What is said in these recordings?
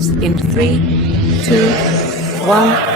close in 3, 2, 1.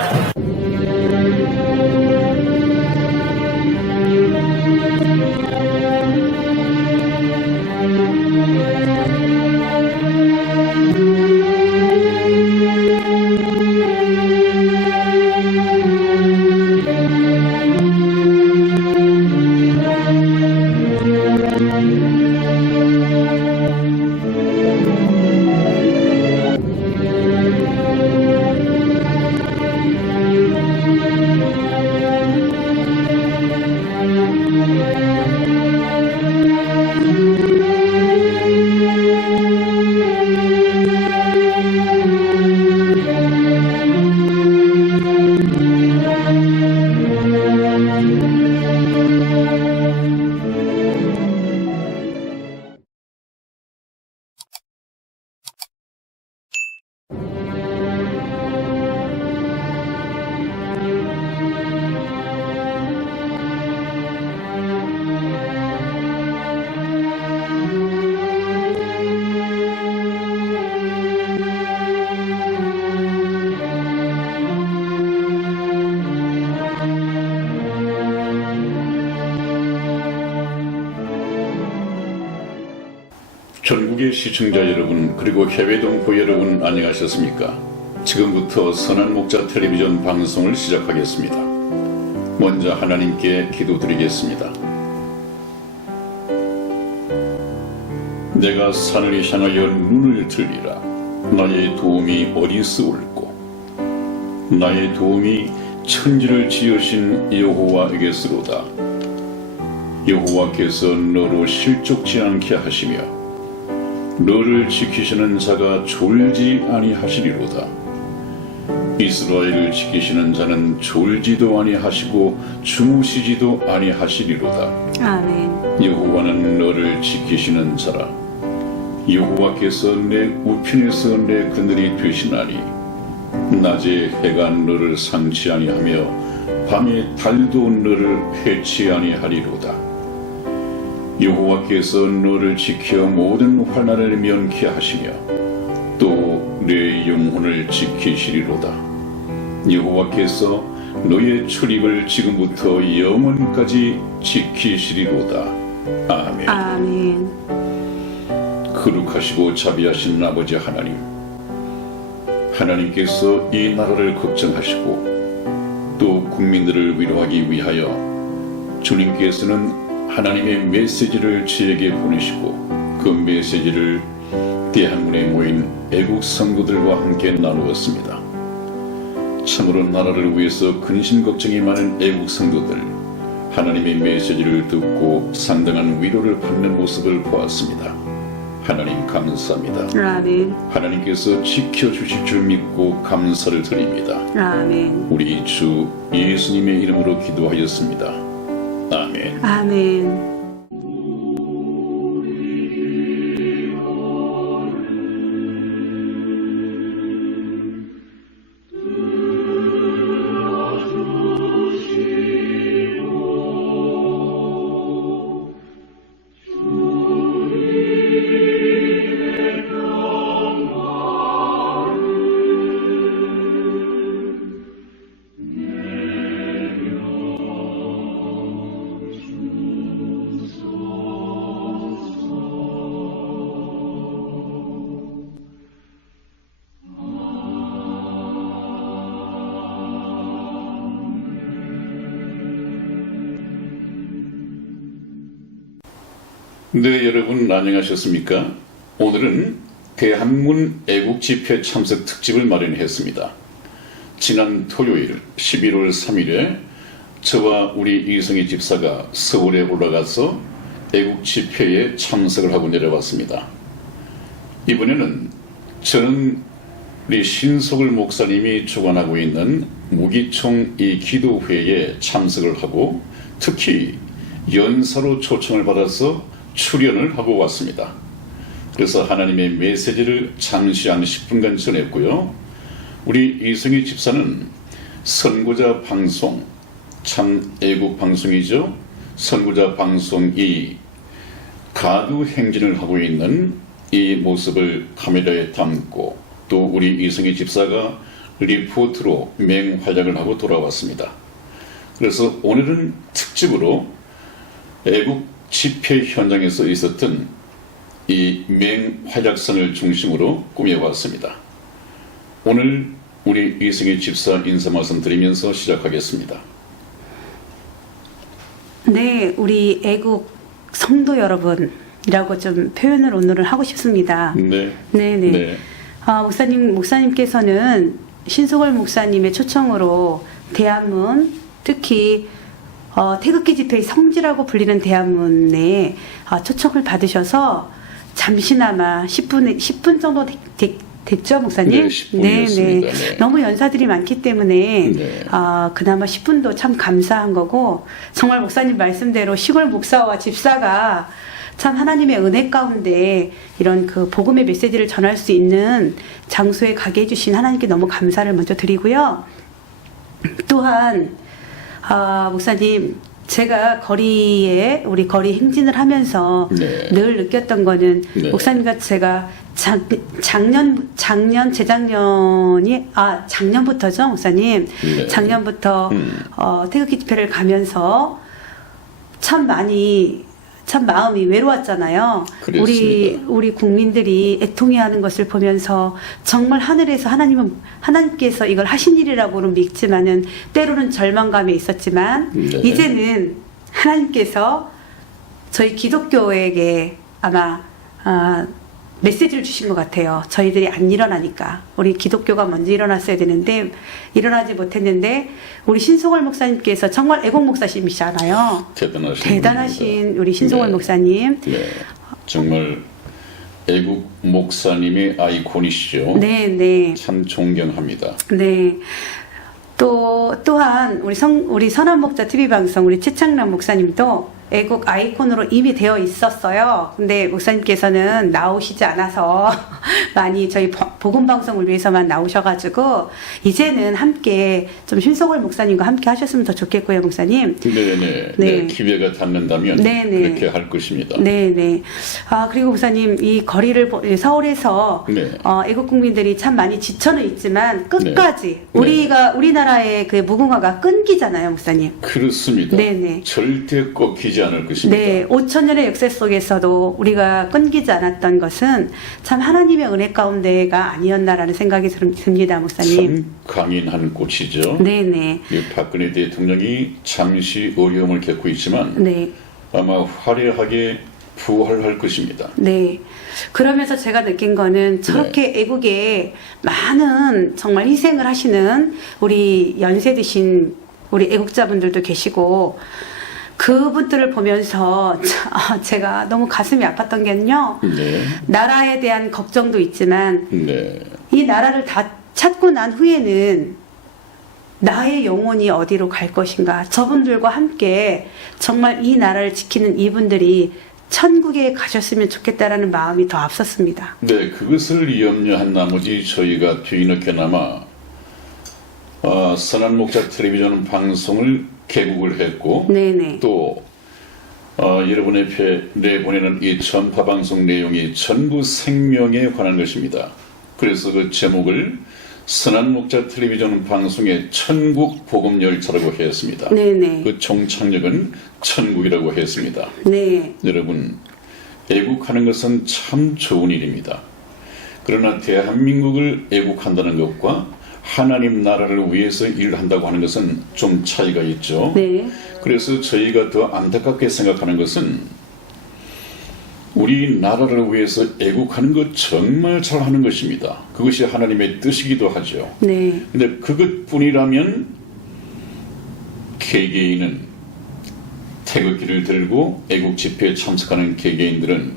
전국의 시청자 여러분, 그리고 해외 동포 여러분, 안녕하셨습니까? 지금부터 선한 목자 텔레비전 방송을 시작하겠습니다. 먼저 하나님께 기도드리겠습니다. 내가 산을 향하여 눈을 들리라. 나의 도움이 어디서 올꼬? 나의 도움이 천지를 지으신 여호와에게서로다. 여호와께서 너로 실족지 않게 하시며 너를 지키시는 자가 졸지 아니하시리로다. 이스라엘을 지키시는 자는 졸지도 아니하시고 주무시지도 아니하시리로다. 아멘. 여호와는 너를 지키시는 자라. 여호와께서 내 우편에서 내 그늘이 되시나니 낮에 해가 너를 상치 아니하며 밤에 달도 너를 해치 아니하리로다. 여호와께서 너를 지켜 모든 환난을 면케 하시며 또 내 영혼을 지키시리로다. 여호와께서 너의 출입을 지금부터 영원까지 지키시리로다. 아멘. 아멘. 거룩하시고 자비하신 아버지 하나님, 하나님께서 이 나라를 걱정하시고 또 국민들을 위로하기 위하여 주님께서는 하나님의 메시지를 저에게 보내시고 그 메시지를 대한문에 모인 애국 성도들과 함께 나누었습니다. 참으로 나라를 위해서 근심 걱정이 많은 애국 성도들, 하나님의 메시지를 듣고 상당한 위로를 받는 모습을 보았습니다. 하나님 감사합니다. 아멘. 하나님께서 지켜주실 줄 믿고 감사를 드립니다. 아멘. 우리 주 예수님의 이름으로 기도하였습니다. 아멘. 아멘. 네, 여러분 안녕하셨습니까? 오늘은 대한문 애국집회 참석 특집을 마련했습니다. 지난 토요일 11월 3일에 저와 우리 이성희 집사가 서울에 올라가서 애국집회에 참석을 하고 내려왔습니다. 이번에는 저는 우리 신속을 목사님이 주관하고 있는 무기총 이 기도회에 참석을 하고 특히 연사로 초청을 받아서 출연을 하고 왔습니다. 그래서 하나님의 메시지를 잠시 한 10분간 전했고요. 우리 이성희 집사는 선구자 방송, 참 애국 방송이죠. 선구자 방송이 가두 행진을 하고 있는 이 모습을 카메라에 담고 또 우리 이승희 집사가 리포트로 맹활약을 하고 돌아왔습니다. 그래서 오늘은 특집으로 애국 집회 현장에서 있었던 이 맹활약선을 중심으로 꾸며봤습니다. 오늘 우리 이승희 집사 인사 말씀 드리면서 시작하겠습니다. 네, 우리 애국 성도 여러분이라고 좀 표현을 오늘은 하고 싶습니다. 네. 네네. 네. 목사님께서는 신소걸 목사님의 초청으로 대한문, 특히 태극기 집회의 성지라고 불리는 대한문에 초청을 받으셔서 잠시나마 10분 정도 됐죠, 목사님? 네, 10분이었습니다. 네. 너무 연사들이 많기 때문에 네. 그나마 10분도 참 감사한 거고, 정말 목사님 말씀대로 시골 목사와 집사가 참 하나님의 은혜 가운데 이런 그 복음의 메시지를 전할 수 있는 장소에 가게 해주신 하나님께 너무 감사를 먼저 드리고요. 또한 목사님, 제가 우리 거리 행진을 하면서 네. 늘 느꼈던 거는 네. 목사님과 제가 작년부터죠, 목사님. 네. 작년부터 태극기 집회를 가면서 참 마음이 외로웠잖아요. 그렇습니다. 우리 국민들이 애통해하는 것을 보면서 정말 하늘에서 하나님께서 이걸 하신 일이라고는 믿지만은 때로는 절망감이 있었지만 네. 이제는 하나님께서 저희 기독교에게 아마 메시지를 주신 것 같아요. 저희들이 안 일어나니까. 우리 기독교가 먼저 일어났어야 되는데 일어나지 못했는데 우리 신소걸 목사님께서 정말 애국 목사님이시잖아요. 대단하신 우리 신소걸 네. 목사님. 네. 정말 애국 목사님의 아이콘이시죠. 네. 참 존경합니다. 네. 또한 우리 선한 목자 TV 방송 우리 최창남 목사님도 애국 아이콘으로 이미 되어 있었어요. 근데 목사님께서는 나오시지 않아서 많이 저희 복음 방송을 위해서만 나오셔가지고 이제는 함께 좀 신소걸 목사님과 함께 하셨으면 더 좋겠고요, 목사님. 네. 기회가 닿는다면 네네. 그렇게 할 것입니다. 네네. 그리고 목사님, 이 거리를 서울에서 네. 애국 국민들이 참 많이 지쳐는 있지만 끝까지 네. 우리나라의 그 무궁화가 끈기잖아요, 목사님. 그렇습니다. 네네. 절대 꺾이지 않을 것입니다. 네, 5,000년의 역사 속에서도 우리가 끊기지 않았던 것은 참 하나님의 은혜 가운데가 아니었나라는 생각이 듭니다, 목사님. 참 강인한 꽃이죠. 네네. 박근혜 대통령이 잠시 어려움을 겪고 있지만 네. 아마 화려하게 부활할 것입니다. 네. 그러면서 제가 느낀 거는 저렇게 애국에 많은 정말 희생을 하시는 우리 연세 드신 우리 애국자분들도 계시고 그분들을 보면서 제가 너무 가슴이 아팠던 게는요. 네. 나라에 대한 걱정도 있지만 네. 이 나라를 다 찾고 난 후에는 나의 영혼이 어디로 갈 것인가. 저분들과 함께 정말 이 나라를 지키는 이분들이 천국에 가셨으면 좋겠다라는 마음이 더 앞섰습니다. 네, 그것을 염려한 나머지 저희가 뒤늦게나마 선한 목자 텔레비전 방송을 개국을 했고 네네. 또 여러분의 내보내는 이 전파 방송 내용이 전부 생명에 관한 것입니다. 그래서 그 제목을 선한 목자 텔레비전 방송의 천국 복음 열차라고 했습니다. 네네. 그 종착역은 천국이라고 했습니다. 네. 여러분, 애국하는 것은 참 좋은 일입니다. 그러나 대한민국을 애국한다는 것과 하나님 나라를 위해서 일한다고 하는 것은 좀 차이가 있죠. 네. 그래서 저희가 더 안타깝게 생각하는 것은 우리 나라를 위해서 애국하는 것 정말 잘하는 것입니다. 그것이 하나님의 뜻이기도 하죠. 네. 근데 그것뿐이라면 개개인은 태극기를 들고 애국 집회에 참석하는 개개인들은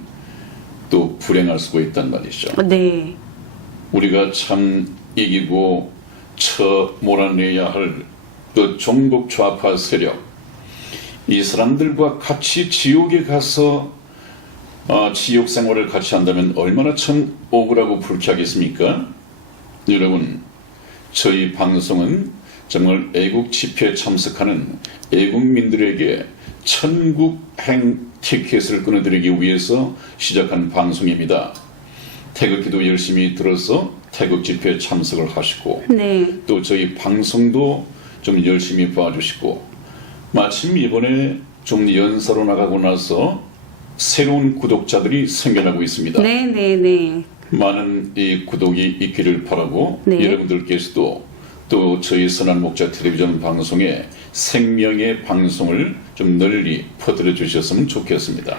또 불행할 수가 있단 말이죠. 네. 우리가 참 이기고 몰아내야 할 그 종북 좌파 세력, 이 사람들과 같이 지옥에 가서 지옥 생활을 같이 한다면 얼마나 참 억울하고 불쾌하겠습니까? 여러분, 저희 방송은 정말 애국 집회에 참석하는 애국민들에게 천국행 티켓을 끊어드리기 위해서 시작한 방송입니다. 태극기도 열심히 들어서 태극 집회에 참석을 하시고 네. 또 저희 방송도 좀 열심히 봐주시고 마침 이번에 좀 연사로 나가고 나서 새로운 구독자들이 생겨나고 있습니다. 네, 네, 네. 많은 이 구독이 있기를 바라고 네. 여러분들께서도 또 저희 선한 목자 텔레비전 방송에 생명의 방송을 좀 널리 퍼뜨려 주셨으면 좋겠습니다.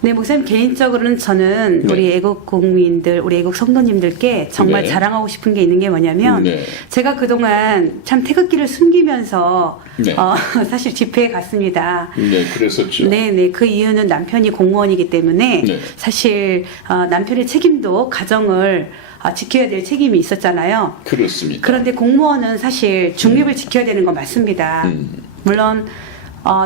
네, 목사님 개인적으로는 저는 네. 우리 애국 국민들, 우리 애국 성도님들께 정말 네. 자랑하고 싶은 게 있는 게 뭐냐면 네. 제가 그동안 참 태극기를 숨기면서 네. 사실 집회에 갔습니다. 네, 그랬었죠. 네, 네. 그 이유는 남편이 공무원이기 때문에 네. 사실 남편의 책임도 가정을 지켜야 될 책임이 있었잖아요. 그렇습니다. 그런데 공무원은 사실 중립을 지켜야 되는 건 맞습니다. 물론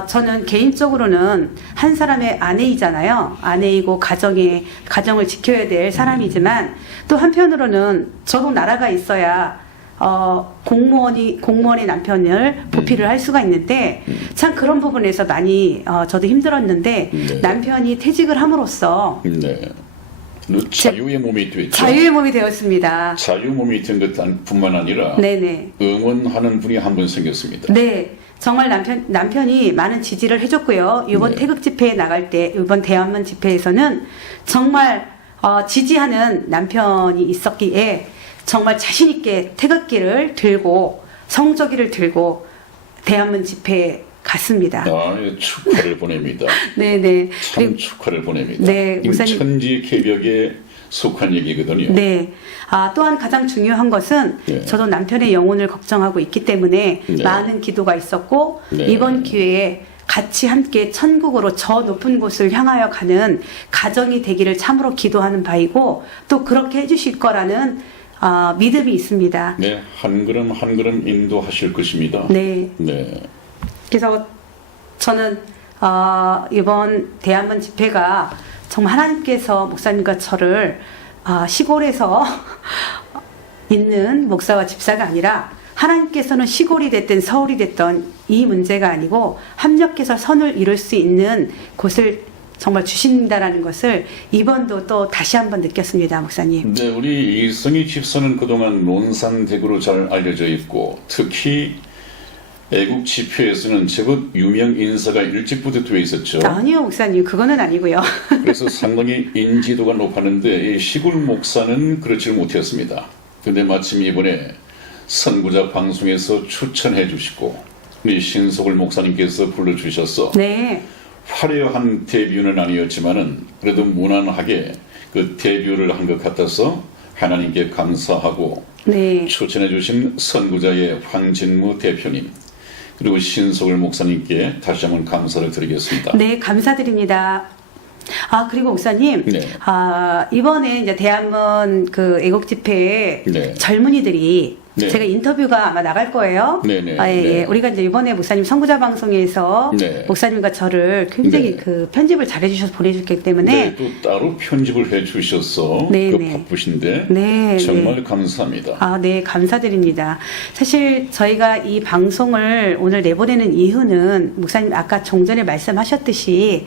저는 개인적으로는 한 사람의 아내이잖아요. 아내이고 가정을 지켜야 될 사람이지만 또 한편으로는 저도 나라가 있어야 공무원의 남편을 보필을 할 수가 있는데 참 그런 부분에서 많이 저도 힘들었는데 네. 남편이 퇴직을 함으로써 네. 자유의 몸이 됐죠. 자유의 몸이 되었습니다. 자유 몸이 된 것뿐만 아니라 네네. 응원하는 분이 한 분 생겼습니다. 네. 정말 남편이 많은 지지를 해줬고요. 이번 네. 태극 집회에 나갈 때, 이번 대한문 집회에서는 정말 지지하는 남편이 있었기에 정말 자신있게 태극기를 들고 성조기를 들고 대한문 집회에 갔습니다. 예, 축하를 보냅니다. 네네. 참 축하를 보냅니다. 네, 이 목사님. 천지개벽에 속한 얘기거든요. 네. 또한 가장 중요한 것은 네. 저도 남편의 영혼을 걱정하고 있기 때문에 네. 많은 기도가 있었고 네. 이번 기회에 같이 함께 천국으로 저 높은 곳을 향하여 가는 가정이 되기를 참으로 기도하는 바이고 또 그렇게 해주실 거라는 믿음이 있습니다. 네, 한 걸음 한 걸음 인도하실 것입니다. 네. 네. 그래서 저는 이번 대한문 집회가 정말 하나님께서 목사님과 저를 시골에서 있는 목사와 집사가 아니라 하나님께서는 시골이 됐든 서울이 됐던 이 문제가 아니고 합력해서 선을 이룰 수 있는 곳을 정말 주신다라는 것을 이번도 또 다시 한번 느꼈습니다, 목사님. 네, 우리 이성희 집사는 그동안 논산대구로 잘 알려져 있고 특히 애국 집회에서는 제법 유명 인사가 일찍부터 되어 있었죠. 아니요, 목사님. 그거는 아니고요. 그래서 상당히 인지도가 높았는데 이 시골 목사는 그렇지 못했습니다. 근데 마침 이번에 선구자 방송에서 추천해 주시고 우리 신석을 목사님께서 불러주셔서 네. 화려한 데뷔는 아니었지만은 그래도 무난하게 그 데뷔를 한 것 같아서 하나님께 감사하고 네. 추천해 주신 선구자의 황진무 대표님 그리고 신석을 목사님께 다시 한번 감사를 드리겠습니다. 네, 감사드립니다. 그리고 목사님, 네. 이번에 이제 대한문 그 애국 집회에 네. 젊은이들이 네. 제가 인터뷰가 아마 나갈 거예요. 네네. 예. 네. 우리가 이제 이번에 목사님 선구자 방송에서 네. 목사님과 저를 굉장히 네. 그 편집을 잘해주셔서 보내줬기 때문에 네, 또 따로 편집을 해 주셔서 네, 그 네. 바쁘신데 네, 정말 네. 감사합니다. 네, 감사드립니다. 사실 저희가 이 방송을 오늘 내보내는 이유는 목사님 아까 종전에 말씀하셨듯이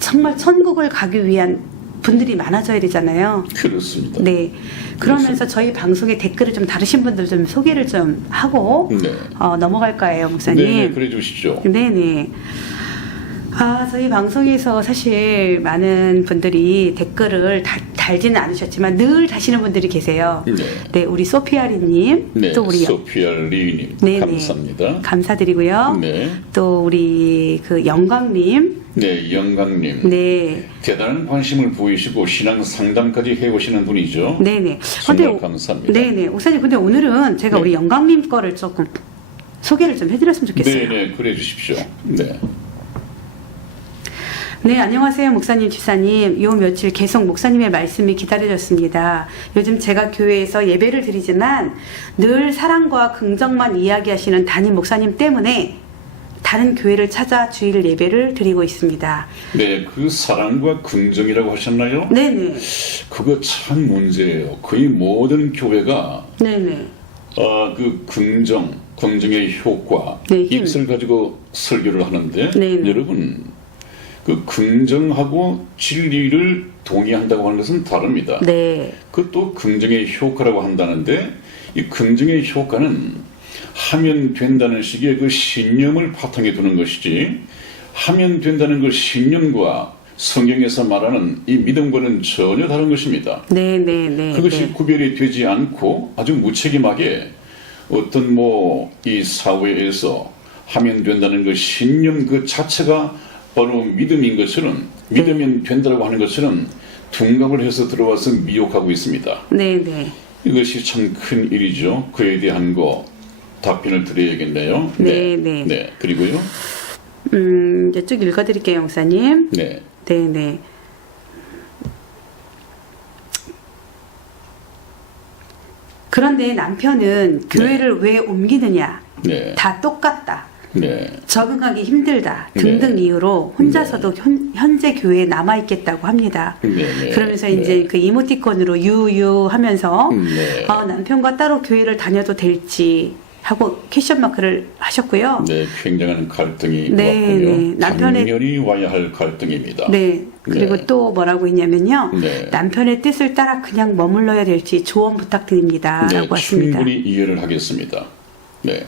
정말 천국을 가기 위한 분들이 많아져야 되잖아요. 그렇습니다. 네. 그러면서 저희 방송에 댓글을 좀 다루신 분들 좀 소개를 좀 하고 네. 넘어갈까 해요, 목사님. 네, 그래 주시죠. 네네. 저희 방송에서 사실 많은 분들이 댓글을 달지는 않으셨지만 늘 다시는 분들이 계세요. 네. 네, 우리 소피아리님, 네, 또 우리 소피아 리님 네네. 감사합니다. 감사드리고요. 네. 또 우리 그 영광님, 네, 영광님. 네, 대단한 관심을 보이시고 신앙 상담까지 해오시는 분이죠. 네네. 정말 감사합니다. 네네. 목사님, 근데 오늘은 제가 네. 우리 영광님 거를 조금 소개를 좀 해드렸으면 좋겠어요. 네, 그래 주십시오. 네. 네, 안녕하세요, 목사님, 집사님. 요 며칠 계속 목사님의 말씀이 기다려졌습니다. 요즘 제가 교회에서 예배를 드리지만 늘 사랑과 긍정만 이야기하시는 담임 목사님 때문에 다른 교회를 찾아 주일 예배를 드리고 있습니다. 네, 그 사랑과 긍정이라고 하셨나요? 네네. 그거 참 문제예요. 거의 모든 교회가 네네. 그 긍정의 효과, 네, 힘. 이것을 가지고 설교를 하는데 네네. 여러분 그 긍정하고 진리를 동의한다고 하는 것은 다릅니다. 네. 그것도 긍정의 효과라고 한다는데 이 긍정의 효과는 하면 된다는 식의 그 신념을 바탕에 두는 것이지 하면 된다는 그 신념과 성경에서 말하는 이 믿음과는 전혀 다른 것입니다. 네, 네, 네. 그것이 네. 구별이 되지 않고 아주 무책임하게 어떤 이 사회에서 하면 된다는 그 신념 그 자체가 바로 믿음인 것처럼 믿으면 된다고 하는 것처럼 둔갑을 해서 들어와서 미혹하고 있습니다. 네, 네. 이것이 참 큰 일이죠. 그에 대한 거 답변을 드려야겠네요. 네, 네. 네. 그리고요. 이제 쭉 읽어드릴게요, 목사님. 네. 네, 네. 그런데 남편은 교회를 왜 옮기느냐? 네. 다 똑같다. 네. 적응하기 힘들다. 등등 네. 이유로 혼자서도 현재 교회에 남아있겠다고 합니다. 네. 네. 그러면서 이제 그 이모티콘으로 유유 하면서 네. 남편과 따로 교회를 다녀도 될지 하고 퀘션 마크를 하셨고요. 네, 굉장한 갈등이 네, 왔군요. 네. 남편의 당연히 와야 할 갈등입니다. 네. 그리고 네. 또 뭐라고 했냐면요. 네. 남편의 뜻을 따라 그냥 머물러야 될지 조언 부탁드립니다. 네, 라고 하십니다. 충분히 이해를 하겠습니다. 네.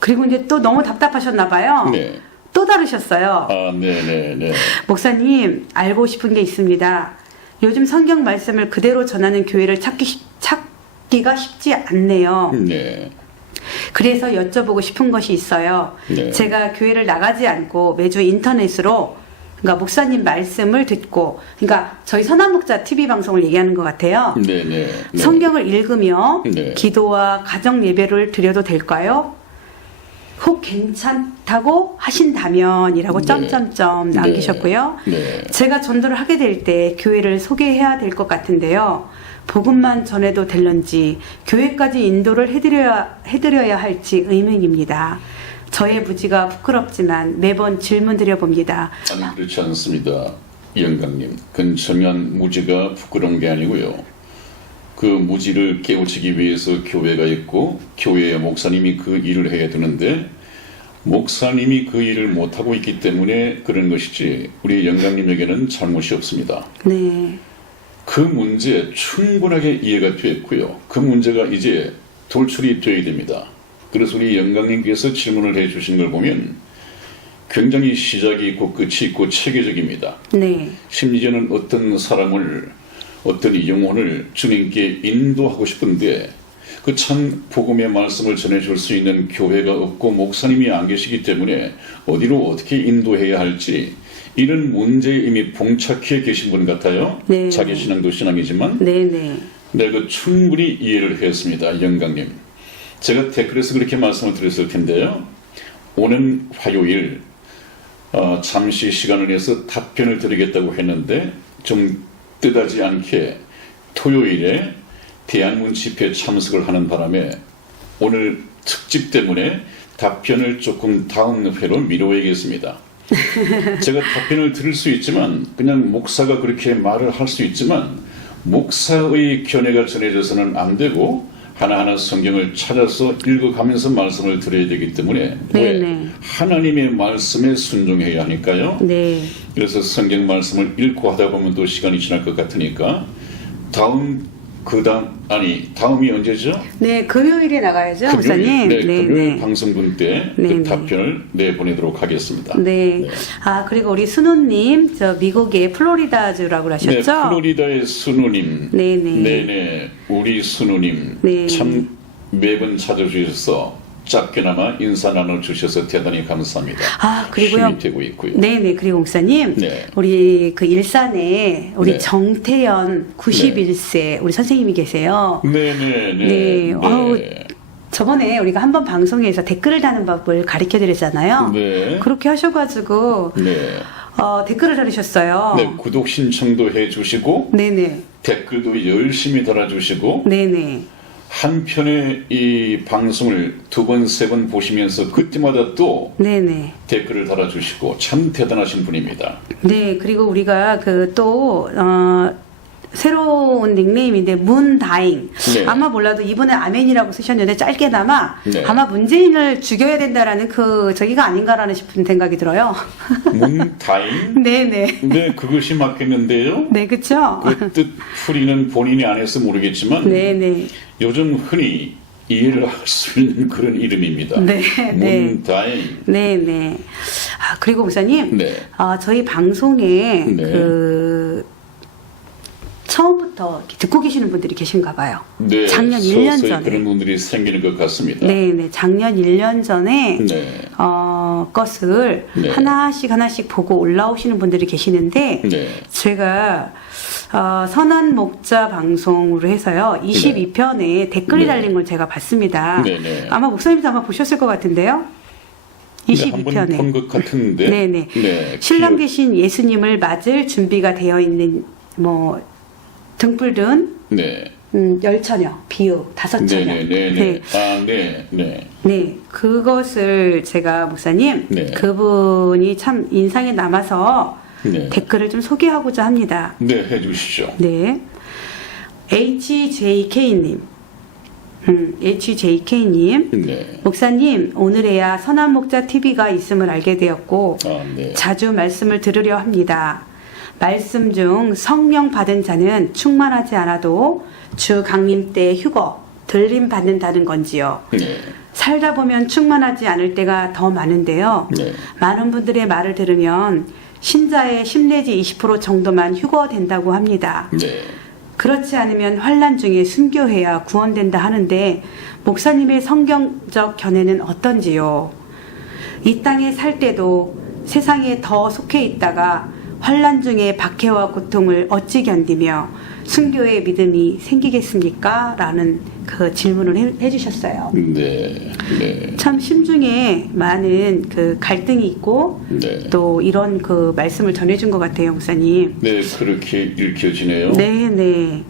그리고 이제 또 너무 답답하셨나 봐요. 네. 또 다르셨어요. 아, 네, 네, 네. 목사님, 알고 싶은 게 있습니다. 요즘 성경 말씀을 그대로 전하는 교회를 찾기가 쉽지 않네요. 네. 그래서 여쭤보고 싶은 것이 있어요. 네. 제가 교회를 나가지 않고 매주 인터넷으로 그러니까 목사님 말씀을 듣고 그러니까 저희 선한목자 TV 방송을 얘기하는 것 같아요. 네, 네. 네. 성경을 읽으며 네. 기도와 가정 예배를 드려도 될까요? 혹 괜찮다고 하신다면이라고 네. 점점점 남기셨고요. 네. 제가 전도를 하게 될 때 교회를 소개해야 될 것 같은데요. 복음만 전해도 될런지 교회까지 인도를 해드려야 할지 의문입니다. 저의 무지가 부끄럽지만 매번 질문 드려봅니다. 아니, 그렇지 않습니다. 영감님. 근청한 무지가 부끄러운 게 아니고요. 그 무지를 깨우치기 위해서 교회가 있고 교회의 목사님이 그 일을 해야 되는데 목사님이 그 일을 못하고 있기 때문에 그런 것이지 우리 영감님에게는 잘못이 없습니다. 네. 그 문제 충분하게 이해가 됐고요. 그 문제가 이제 돌출이 되어야 됩니다. 그래서 우리 영감님께서 질문을 해주신 걸 보면 굉장히 시작이 있고 끝이 있고 체계적입니다. 네. 심지어는 어떤 사람을 어떤 영혼을 주님께 인도하고 싶은데 그 참 복음의 말씀을 전해줄 수 있는 교회가 없고 목사님이 안 계시기 때문에 어디로 어떻게 인도해야 할지 이런 문제에 이미 봉착해 계신 분 같아요. 네. 자기 신앙도 신앙이지만 네네. 내가 충분히 이해를 했습니다. 영감님. 제가 댓글에서 그렇게 말씀을 드렸을 텐데요. 오는 화요일 잠시 시간을 내서 답변을 드리겠다고 했는데 좀 뜻하지 않게 토요일에 대한문 집회에 참석을 하는 바람에 오늘 특집 때문에 답변을 조금 다음 회로 미뤄야겠습니다. 제가 답변을 드릴 수 있지만 그냥 목사가 그렇게 말을 할 수 있지만 목사의 견해가 전해져서는 안 되고 하나하나 성경을 찾아서 읽어가면서 말씀을 드려야 되기 때문에 왜 하나님의 말씀에 순종해야 하니까요. 네. 그래서 성경 말씀을 읽고 하다 보면 또 시간이 지날 것 같으니까 다음이 언제죠? 네, 금요일에 나가야죠, 목사님. 네, 금요일 방송분 때 그 네. 답변을 내보내도록 하겠습니다. 네. 네. 아, 그리고 우리 순우님, 저 미국의 플로리다주라고 하셨죠? 네, 플로리다의 순우님. 네네. 네네. 우리 순우님. 네. 참 매번 찾아주셔서 짧게나마 인사 나눠주셔서 대단히 감사합니다. 아, 그리고요. 힘이 되고 있고요. 네네. 그리고 목사님, 네. 우리 그 일산에 우리 네. 정태연 91세 우리 선생님이 계세요. 네네네. 네. 아우, 저번에 우리가 한번 방송에서 댓글을 다는 법을 가르쳐 드렸잖아요. 네. 그렇게 하셔가지고 네. 댓글을 달으셨어요. 네, 구독 신청도 해주시고 네네. 댓글도 열심히 달아주시고 네네. 한편의 이 방송을 2번, 3번 보시면서 그때마다 또 네네. 댓글을 달아주시고 참 대단하신 분입니다. 네, 그리고 우리가 새로운 닉네임인데 문다잉. 네. 아마 몰라도 이분은 아멘이라고 쓰셨는데 짧게나마 네. 아마 문재인을 죽여야 된다라는 그 저기가 아닌가라는 싶은 생각이 들어요. 문다잉? 네네. 네, 그것이 맞겠는데요. 네, 그쵸? 그 뜻 풀이는 본인이 안 해서 모르겠지만 네네. 요즘 흔히 이해를 할 수 있는 그런 이름입니다. 네, 네. 문다잉. 네네. 아, 그리고 목사님. 네. 저희 방송에 네. 처음부터 이렇게 듣고 계시는 분들이 계신가 봐요. 네, 작년 1년 서서히 전에. 그런 분들이 생기는 것 같습니다. 네네. 작년 1년 전에 네. 것을 네. 하나씩 보고 올라오시는 분들이 계시는데 네. 제가 선한 목자 방송으로 해서요 22편에 댓글이 네. 달린 걸 제가 봤습니다. 네네. 아마 목사님도 아마 보셨을 것 같은데요. 22편에. 한번 본 것 같은데. 네네. 네. 신랑 계신 예수님을 맞을 준비가 되어 있는 뭐 등불든 네. 열처녀, 비유, 다섯처녀. 네네네. 네. 아, 네. 네. 네, 그것을 제가 목사님, 네. 그분이 참 인상에 남아서 네. 댓글을 좀 소개하고자 합니다. 네, 해주시죠. 네, HJK님, HJK님, 네. 목사님 오늘에야 선한 목자 TV가 있음을 알게 되었고 아, 네. 자주 말씀을 들으려 합니다. 말씀 중 성령 받은 자는 충만하지 않아도 주 강림 때 휴거, 들림 받는다는 건지요. 네. 살다 보면 충만하지 않을 때가 더 많은데요. 네. 많은 분들의 말을 들으면 신자의 10 내지 20% 정도만 휴거된다고 합니다. 네. 그렇지 않으면 환난 중에 순교해야 구원된다 하는데 목사님의 성경적 견해는 어떤지요? 이 땅에 살 때도 세상에 더 속해 있다가 환난 중에 박해와 고통을 어찌 견디며 순교의 믿음이 생기겠습니까? 라는 그 질문을 해주셨어요. 네. 네. 참 심중에 많은 그 갈등이 있고 네. 또 이런 그 말씀을 전해준 것 같아요, 목사님. 네, 그렇게 읽혀지네요. 네.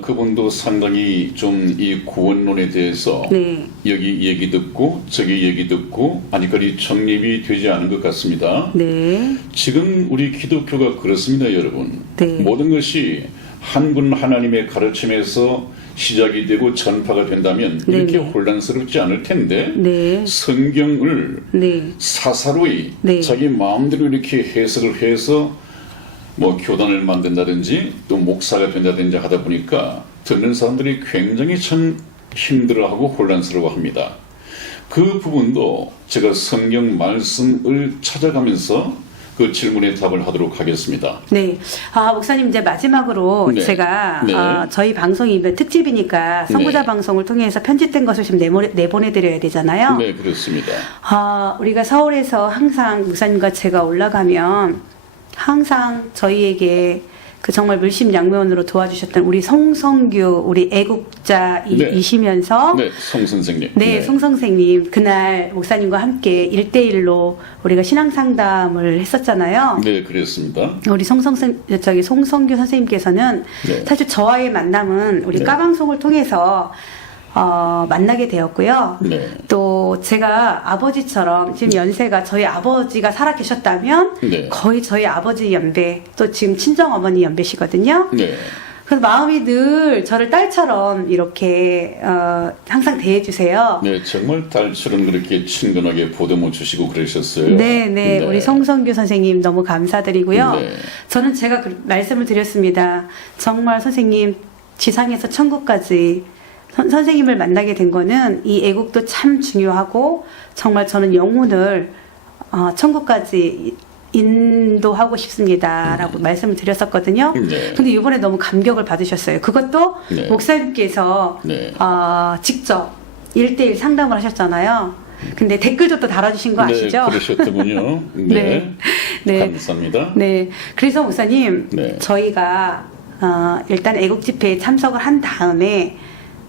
그분도 상당히 좀 이 구원론에 대해서 네. 여기 얘기 듣고 저기 얘기 듣고 아직까지 정립이 되지 않은 것 같습니다. 네. 지금 우리 기독교가 그렇습니다, 여러분. 네. 모든 것이 한 분 하나님의 가르침에서 시작이 되고 전파가 된다면 이렇게 네네. 혼란스럽지 않을 텐데 네. 성경을 네. 사사로이 네. 자기 마음대로 이렇게 해석을 해서 뭐 교단을 만든다든지 또 목사가 된다든지 하다 보니까 듣는 사람들이 굉장히 참 힘들어하고 혼란스러워합니다. 그 부분도 제가 성경 말씀을 찾아가면서 그 질문에 답을 하도록 하겠습니다. 네. 목사님 이제 마지막으로 네. 제가 네. 저희 방송이 특집이니까 선구자 네. 방송을 통해서 편집된 것을 좀 내보내드려야 되잖아요. 네, 그렇습니다. 우리가 서울에서 항상 목사님과 제가 올라가면 항상 저희에게 그 정말 물심양면으로 도와주셨던 우리 송성규 우리 애국자이시면서 네, 송 선생님. 네, 송 선생님 그날 목사님과 함께 1대1로 우리가 신앙 상담을 했었잖아요. 네, 그랬습니다. 우리 송성규 선생님께서는 네. 사실 저와의 만남은 우리 네. 까방송을 통해서 만나게 되었고요. 네. 또 제가 아버지처럼 지금 연세가 저희 아버지가 살아 계셨다면 네. 거의 저희 아버지 연배 또 지금 친정 어머니 연배시거든요. 네. 그래서 마음이 늘 저를 딸처럼 이렇게 항상 대해주세요. 네, 정말 딸처럼 그렇게 친근하게 보듬어 주시고 그러셨어요. 네. 우리 송성규 선생님 너무 감사드리고요. 네. 저는 제가 말씀을 드렸습니다. 정말 선생님 지상에서 천국까지 선생님을 만나게 된 거는 이 애국도 참 중요하고 정말 저는 영혼을 천국까지 인도하고 싶습니다라고 말씀을 드렸었거든요. 네. 근데 이번에 너무 감격을 받으셨어요. 그것도 네. 목사님께서 네. 직접 1대1 상담을 하셨잖아요. 근데 댓글도 또 달아주신 거 아시죠? 네, 그러셨더군요. 네. 네. 감사합니다. 네. 그래서 목사님, 네. 저희가 일단 애국 집회에 참석을 한 다음에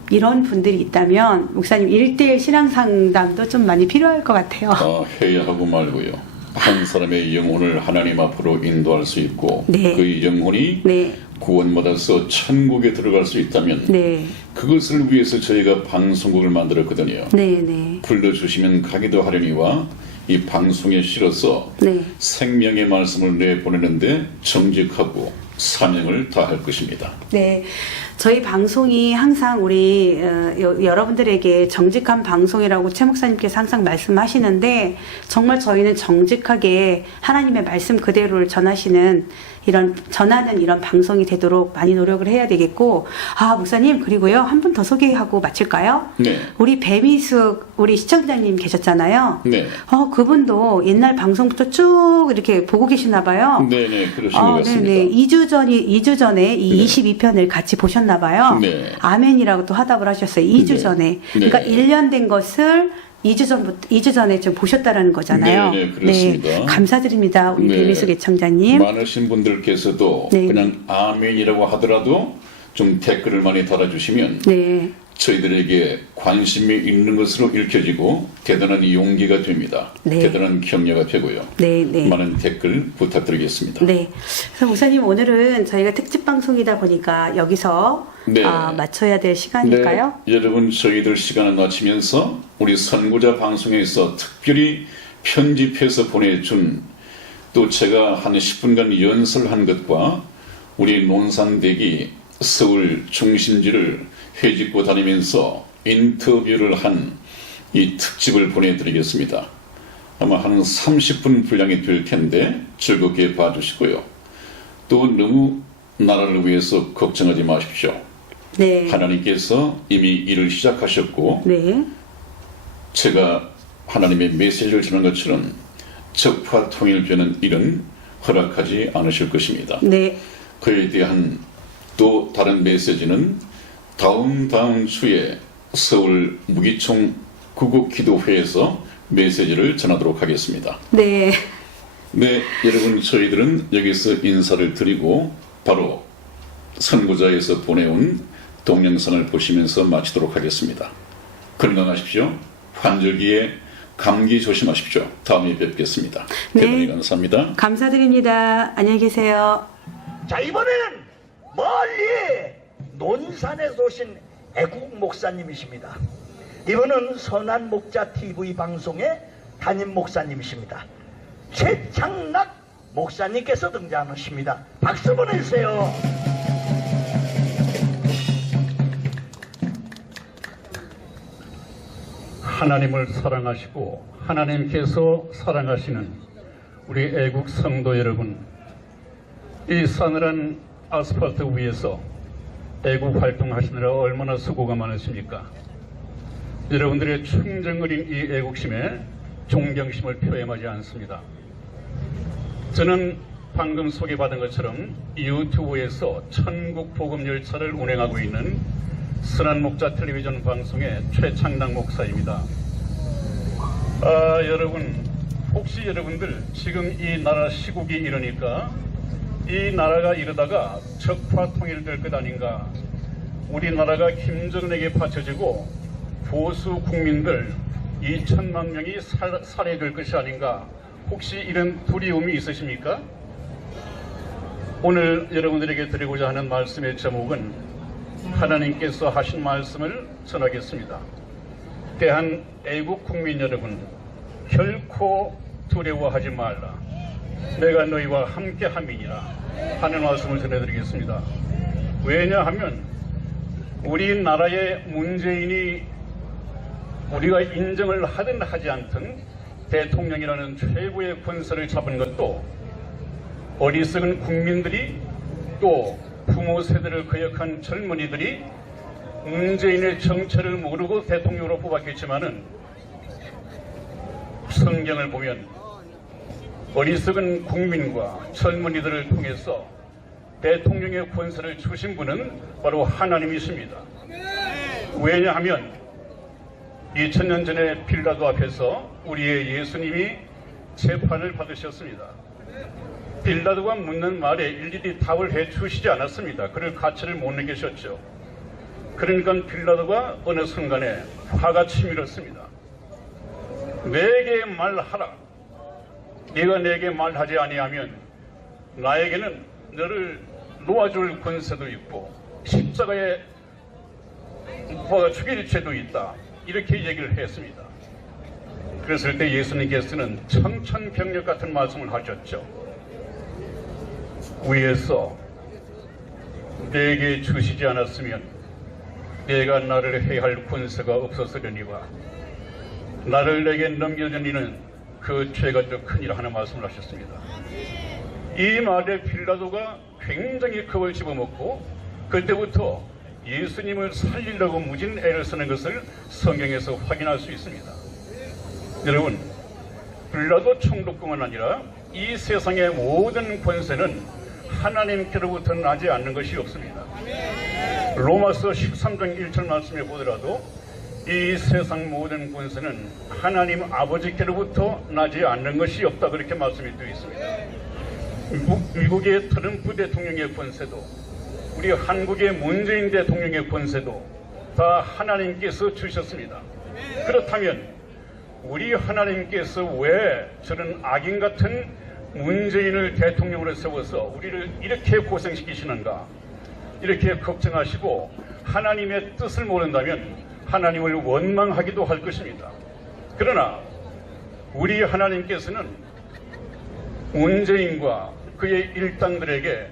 이런 분들이 있다면 목사님 1대1 신앙 상담도 좀 많이 필요할 것 같아요. 해야 하고 말고요. 한 사람의 영혼을 하나님 앞으로 인도할 수 있고 네. 그 영혼이 네. 구원받아서 천국에 들어갈 수 있다면 네. 그것을 위해서 저희가 방송국을 만들었거든요. 네. 불러주시면 가기도 하려니와 이 방송에 실어서 네. 생명의 말씀을 내보내는데 정직하고 사명을 다할 것입니다. 네, 저희 방송이 항상 우리 여러분들에게 정직한 방송이라고 최 목사님께서 항상 말씀하시는데 정말 저희는 정직하게 하나님의 말씀 그대로를 전하는 이런 방송이 되도록 많이 노력을 해야 되겠고, 목사님, 그리고요, 한 분 더 소개하고 마칠까요? 네. 우리 배미숙, 우리 시청자님 계셨잖아요. 네. 그분도 옛날 방송부터 쭉 이렇게 보고 계시나 봐요. 네네, 그러신 것 같습니다. 네네. 2주 전에 이 22편을 같이 보셨나 봐요. 네. 아멘이라고 또 화답을 하셨어요. 2주 네. 전에. 네. 그러니까 1년 된 것을 2주 전에 좀 보셨다라는 거잖아요. 네, 그렇습니다. 네, 감사드립니다. 우리 네. 배미숙 애청자님. 많으신 분들께서도 네. 그냥 아멘이라고 하더라도 좀 댓글을 많이 달아주시면 네. 저희들에게 관심이 있는 것으로 읽혀지고 대단한 용기가 됩니다. 네. 대단한 격려가 되고요. 네, 네. 많은 댓글 부탁드리겠습니다. 네. 그래서 목사님, 오늘은 저희가 특집 방송이다 보니까 여기서 네. 맞춰야 될 시간일까요? 네, 여러분, 저희들 시간을 마치면서 우리 선구자 방송에서 특별히 편집해서 보내준, 또 제가 한 10분간 연설한 것과 우리 논산대기 서울 중심지를 회집고 다니면서 인터뷰를 한 이 특집을 보내드리겠습니다. 아마 한 30분 분량이 될 텐데 즐겁게 봐주시고요. 또 너무 나라를 위해서 걱정하지 마십시오. 네. 하나님께서 이미 일을 시작하셨고, 네. 제가 하나님의 메시지를 주는 것처럼 적화 통일되는 일은 허락하지 않으실 것입니다. 네. 그에 대한 또 다른 메시지는 다음 주에 서울 무기총 구국기도회에서 메시지를 전하도록 하겠습니다. 네. 네, 여러분, 저희들은 여기서 인사를 드리고 바로 선구자에서 보내온 동영상을 보시면서 마치도록 하겠습니다. 건강하십시오. 환절기에 감기 조심하십시오. 다음에 뵙겠습니다. 네. 대단히 감사합니다. 감사드립니다. 안녕히 계세요. 자, 이번에는 멀리 논산에서 오신 애국 목사님이십니다. 이분은 선한 목자 TV 방송의 담임 목사님이십니다. 최창락 목사님께서 등장하십니다. 박수 보내주세요. 하나님을 사랑하시고 하나님께서 사랑하시는 우리 애국 성도 여러분, 이 싸늘한 아스팔트 위에서 애국 활동하시느라 얼마나 수고가 많으십니까? 여러분들의 충정 어린 이 애국심에 존경심을 표임하지 않습니다. 저는 방금 소개받은 것처럼 유튜브에서 천국 복음 열차를 운행하고 있는 선한 목자 텔레비전 방송의 최창락 목사입니다. 여러분, 혹시 여러분들 지금 이 나라 시국이 이러니까 이 나라가 이러다가 적화 통일될 것 아닌가, 우리나라가 김정은에게 바쳐지고 보수 국민들 2천만 명이 살해될 것이 아닌가, 혹시 이런 두려움이 있으십니까? 오늘 여러분들에게 드리고자 하는 말씀의 제목은 하나님께서 하신 말씀을 전하겠습니다. 대한 애국 국민 여러분, 결코 두려워하지 말라. 내가 너희와 함께 함이니라 하는 말씀을 전해드리겠습니다. 왜냐하면 우리나라의 문재인이 우리가 인정을 하든 하지 않든 대통령이라는 최고의 권세를 잡은 것도 어리석은 국민들이, 또 부모 세대를 거역한 젊은이들이 문재인의 정체를 모르고 대통령으로 뽑았겠지만은, 성경을 보면 어리석은 국민과 젊은이들을 통해서 대통령의 권세를 주신 분은 바로 하나님이십니다. 왜냐하면 2000년 전에 빌라도 앞에서 우리의 예수님이 재판을 받으셨습니다. 빌라도가 묻는 말에 일일이 답을 해주시지 않았습니다. 그를 가치를 못 느끼셨죠. 그러니까 빌라도가 어느 순간에 화가 치밀었습니다. 내게 말하라. 네가 내게 말하지 아니하면 나에게는 너를 놓아줄 권세도 있고 십자가에 못 죽일 죄도 있다. 이렇게 얘기를 했습니다. 그랬을 때 예수님께서는 청천벽력 같은 말씀을 하셨죠. 위에서 내게 주시지 않았으면 내가 나를 해할 권세가 없었으려니와 나를 내게 넘겨준 이는 그 죄가 더 크니라 하는 말씀을 하셨습니다. 이 말에 빌라도가 굉장히 겁을 집어먹고 그때부터 예수님을 살리려고 무진 애를 쓰는 것을 성경에서 확인할 수 있습니다. 여러분, 빌라도 총독뿐만 아니라 이 세상의 모든 권세는 하나님께로부터 나지 않는 것이 없습니다. 로마서 13장 1절 말씀에 보더라도 이 세상 모든 권세는 하나님 아버지께로부터 나지 않는 것이 없다, 그렇게 말씀이 되어 있습니다. 미국의 트럼프 대통령의 권세도 우리 한국의 문재인 대통령의 권세도 다 하나님께서 주셨습니다. 그렇다면 우리 하나님께서 왜 저런 악인 같은 문재인을 대통령으로 세워서 우리를 이렇게 고생시키시는가, 이렇게 걱정하시고 하나님의 뜻을 모른다면 하나님을 원망하기도 할 것입니다. 그러나 우리 하나님께서는 문재인과 그의 일당들에게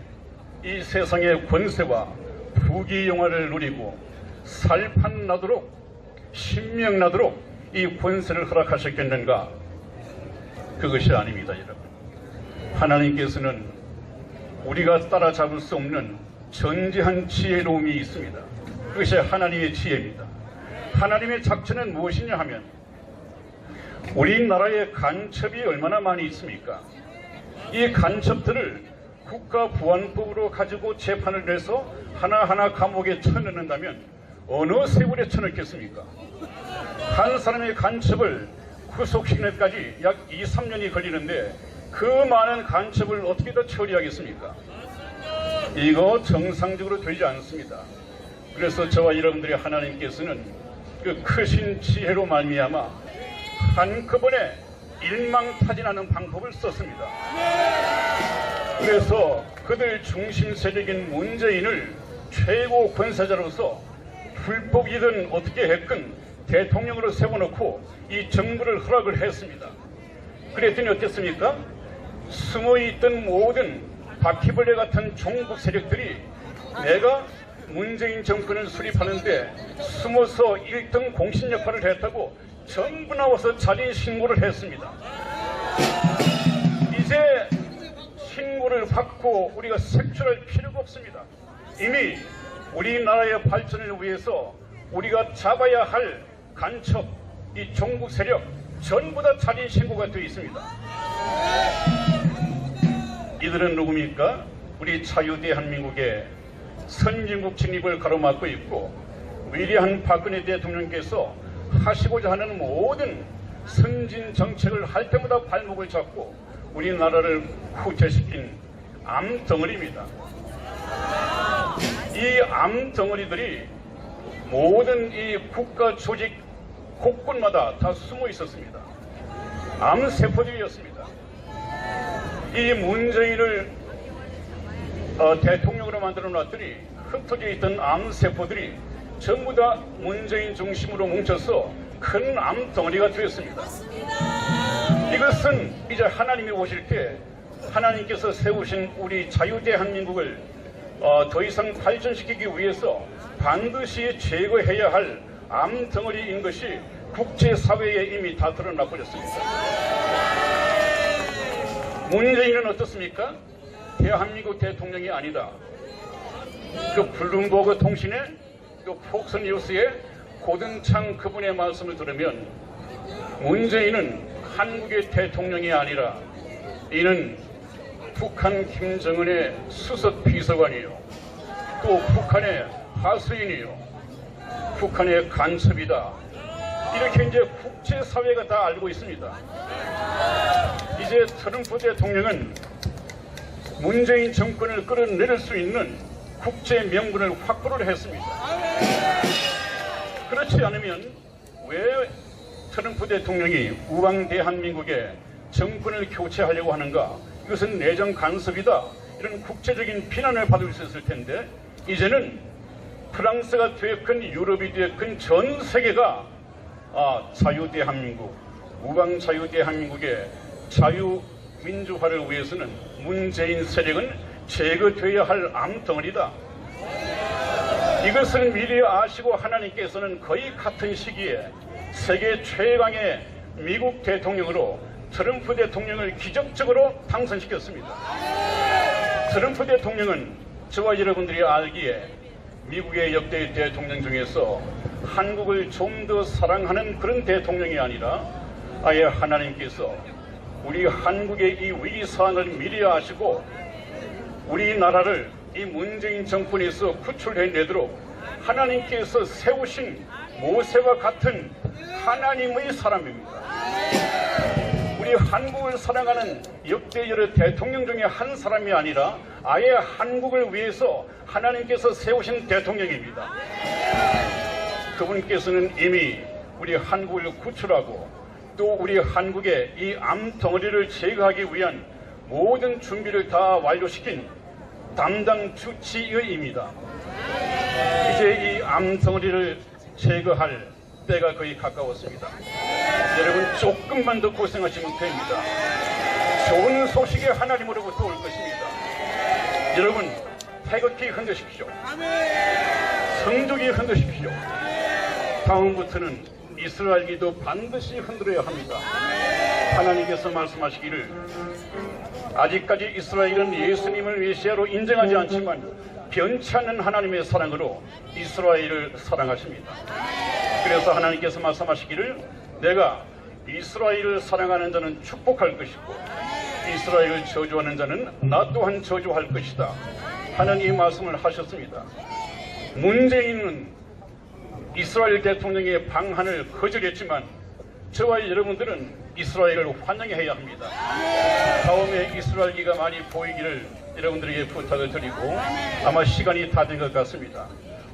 이 세상의 권세와 부귀영화를 누리고 살판 나도록 신명 나도록 이 권세를 허락하셨겠는가? 그것이 아닙니다, 여러분. 하나님께서는 우리가 따라잡을 수 없는 전지한 지혜로움이 있습니다. 그것이 하나님의 지혜입니다. 하나님의 작전은 무엇이냐 하면 우리나라의 간첩이 얼마나 많이 있습니까? 이 간첩들을 국가보안법으로 가지고 재판을 내서 하나하나 감옥에 쳐넣는다면 어느 세월에 쳐넣겠습니까? 한 사람의 간첩을 구속시키는 데까지 약 2, 3년이 걸리는데 그 많은 간첩을 어떻게 더 처리하겠습니까? 이거 정상적으로 되지 않습니다. 그래서 저와 여러분들이 하나님께서는 그 크신 지혜로 말미암아 한꺼번에 일망타진하는 방법을 썼습니다. 그래서 그들 중심 세력인 문재인을 최고 권세자로서 불법이든 어떻게 했건 대통령으로 세워놓고 이 정부를 허락을 했습니다. 그랬더니 어땠습니까? 숨어있던 모든 바퀴벌레 같은 종북 세력들이 내가 문재인 정권을 수립하는데 숨어서 1등 공신 역할을 했다고 전부 나와서 자진 신고를 했습니다. 이제 신고를 받고 우리가 색출할 필요가 없습니다. 이미 우리나라의 발전을 위해서 우리가 잡아야 할 간첩, 이 종북 세력 전부 다 자진 신고가 되어 있습니다. 이들은 누굽니까? 우리 자유대한민국의 선진국 진입을 가로막고 있고 위대한 박근혜 대통령께서 하시고자 하는 모든 선진 정책을 할 때마다 발목을 잡고 우리나라를 후퇴시킨 암덩어리입니다. 이 암덩어리들이 모든 이 국가 조직 곳곳마다 다 숨어 있었습니다. 암세포들이었습니다. 이 문재인을 대통령으로 만들어 놨더니 흩어져 있던 암세포들이 전부 다 문재인 중심으로 뭉쳐서 큰 암덩어리가 되었습니다. 이것은 이제 하나님이 오실 때 하나님께서 세우신 우리 자유대한민국을 더 이상 발전시키기 위해서 반드시 제거해야 할 암덩어리인 것이 국제사회에 이미 다 드러나 버렸습니다. 문재인은 어떻습니까? 대한민국 대통령이 아니다. 그 블룸버그 통신의 그 폭스뉴스의 고등창 그분의 말씀을 들으면 문재인은 한국의 대통령이 아니라 이는 북한 김정은의 수석 비서관이요, 또 북한의 하수인이요, 북한의 간첩이다. 이렇게 이제 국제사회가 다 알고 있습니다. 이제 트럼프 대통령은 문재인 정권을 끌어내릴 수 있는 국제 명분을 확보를 했습니다. 그렇지 않으면 왜 트럼프 대통령이 우방 대한민국에 정권을 교체하려고 하는가? 이것은 내정 간섭이다. 이런 국제적인 비난을 받을 수 있을 텐데 이제는 프랑스가 되었건 유럽이 되었건 전 세계가 자유대한민국, 우방 자유대한민국의 자유민주화를 위해서는 문재인 세력은 제거되어야 할 암덩어리다. 이것을 미리 아시고 하나님께서는 거의 같은 시기에 세계 최강의 미국 대통령으로 트럼프 대통령을 기적적으로 당선시켰습니다. 트럼프 대통령은 저와 여러분들이 알기에 미국의 역대 대통령 중에서 한국을 좀 더 사랑하는 그런 대통령이 아니라 아예 하나님께서 우리 한국의 이 위기 상황을 미리 아시고 우리나라를 이 문재인 정권에서 구출해내도록 하나님께서 세우신 모세와 같은 하나님의 사람입니다. 우리 한국을 사랑하는 역대 여러 대통령 중에 한 사람이 아니라 아예 한국을 위해서 하나님께서 세우신 대통령입니다. 그분께서는 이미 우리 한국을 구출하고 또 우리 한국의 이 암덩어리를 제거하기 위한 모든 준비를 다 완료시킨 담당 주치의입니다. 이제 이 암덩어리를 제거할 때가 거의 가까웠습니다. 여러분 조금만 더 고생하시면 됩니다. 좋은 소식이 하나님으로부터 올 것입니다. 여러분 태극기 흔드십시오. 성조기 흔드십시오. 다음부터는 이스라엘기도 반드시 흔들어야 합니다. 하나님께서 말씀하시기를 아직까지 이스라엘은 예수님을 메시아로 인정하지 않지만 변치 않는 하나님의 사랑으로 이스라엘을 사랑하십니다. 그래서 하나님께서 말씀하시기를 내가 이스라엘을 사랑하는 자는 축복할 것이고 이스라엘을 저주하는 자는 나 또한 저주할 것이다 하는 이 말씀을 하셨습니다. 문재인은 이스라엘 대통령의 방한을 거절했지만 저와 여러분들은 이스라엘을 환영해야 합니다. 다음에 이스라엘기가 많이 보이기를 여러분들에게 부탁을 드리고 아마 시간이 다 된 것 같습니다.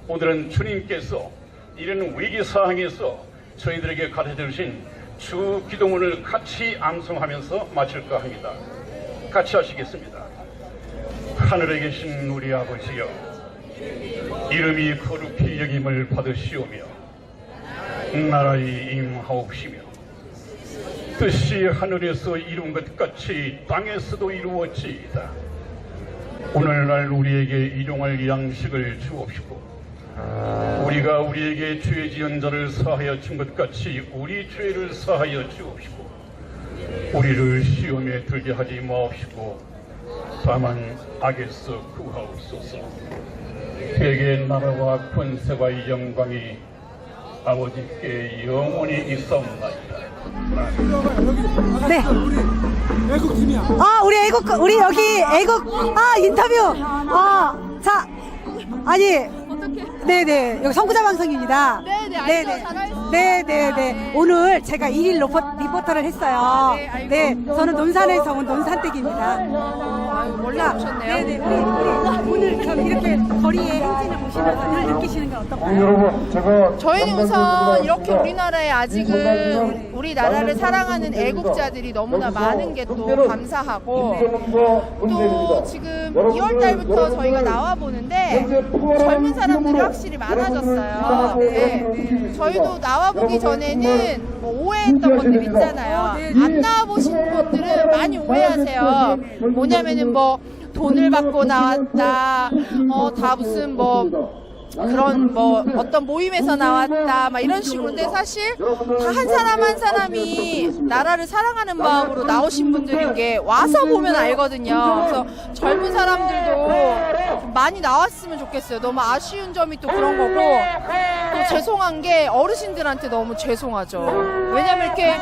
오늘은 주님께서 이런 위기 상황에서 저희들에게 가르쳐 주신 주 기도문을 같이 암송하면서 마칠까 합니다. 같이 하시겠습니다. 하늘에 계신 우리 아버지여, 이름이 거룩히 여김을 받으시오며 나라의 임하옵시며 뜻이 하늘에서 이룬 것 같이 땅에서도 이루어지이다. 오늘날 우리에게 일용할 양식을 주옵시고 우리가 우리에게 죄 지은 자를 사하여 준 것 같이 우리 죄를 사하여 주옵시고 우리를 시험에 들게 하지 마옵시고 다만 악에서 구하옵소서. 대개 나라와 권세와 영광이 아버지께 영원히 있사옵나이다. 네. 애국팀이야. 우리 우리 여기 애국, 인터뷰. 자, 아니. 네네, 여기 선구자 방송입니다. 네네, 알죠. 잘 알죠. 네네네. 오늘 제가 1일 리포터를 했어요. 네, 알고. 저는 논산에서 온 논산댁입니다. 원래 오셨네요. 네네, 우리 오늘 저 이렇게 거리의 행진을 보시면서 늘 느끼시는 건 어떤가요? 여러분, 제가 저희는 우선 이렇게 우리나라에 아직은 우리나라를 사랑하는 애국자들이 너무나 많은 게 또 감사하고 또 지금 2월 달부터 저희가 나와 보는데 젊은 사람들이 확실히 많아졌어요. 네. 저희도 나와 보기 전에는 뭐 오해했던 것들 있잖아요. 안 나와 보신 분들은 많이 오해하세요. 뭐냐면은 뭐 돈을 받고 나왔다, 다 무슨 뭐 그런 뭐 어떤 모임에서 나왔다 막 이런 식으로인데 사실 다 한 사람 한 사람이 나라를 사랑하는 마음으로 나오신 분들인 게 와서 보면 알거든요. 그래서 젊은 사람들도 좀 많이 나왔으면 좋겠어요. 너무 아쉬운 점이 또 그런 거고 또 죄송한 게 어르신들한테 너무 죄송하죠. 왜냐면 이렇게